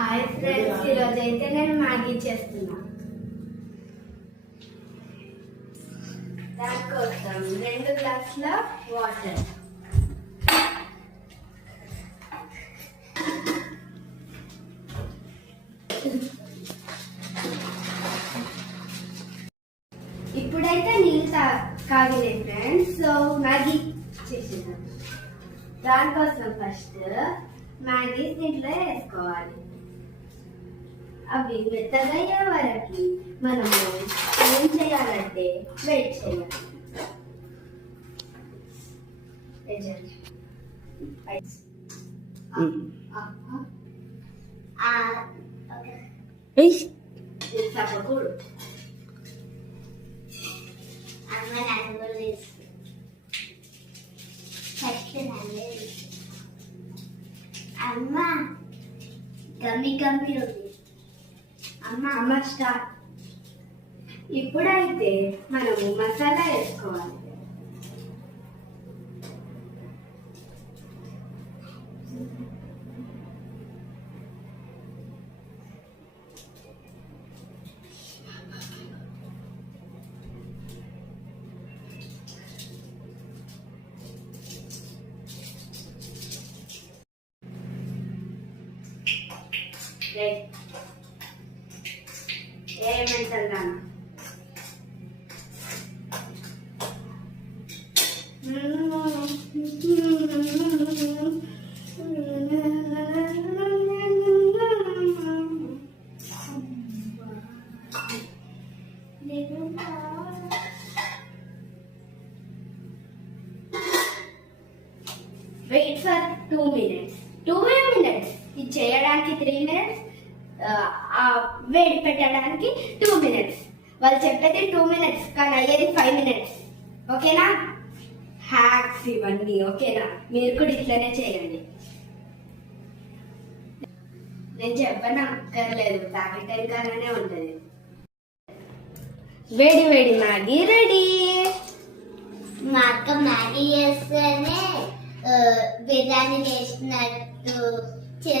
Hi friends, ఈరోజు అయితే నేను మ్యాగీ చేస్తున్నా. దానికోసం 2 గ్లాసుల వాటర్, ఇప్పుడైతే నీళ్ళు కాగినాయి ఫ్రెండ్స్. సో మ్యాగీ చేసేద్దాం. దానికోసం ఫస్ట్ మ్యాగీ దీంట్లో వేసుకోవాలి. అవి మెత్తగా అయ్యే వరకు మనము ఏం చేయాలంటే వెయిట్ చేయాలి. చెప్పకూడదు. అమ్మ గమ్మి గమ్మి ఉంది. అమ్మ స్టార్ట్. ఇప్పుడైతే మనము మసాలా వేసుకోవాలి. ఏమంటారు వెయిట్ ఫర్ 2 minutes. 2 minutes. ఇది చేయడానికి 3 minutes, వేడి పెట్టడానికి 2 minutes. వాళ్ళు చెప్పేది 2 minutes కానీ అయ్యేది 5 minutes. ఓకేనా? హ్యాక్స్ ఇవన్నీ. ఓకేనా? మీరు కూడా ఇట్లనే చేయండి. నేను చెప్పను అక్కర్లేదు, ప్యాకెట్ కానే ఉంటుంది. వేడి వేడి మ్యాగీ రెడీ. మా అక్క మ్యాగీ చేస్తేనే బిర్యానీ చేసినట్టు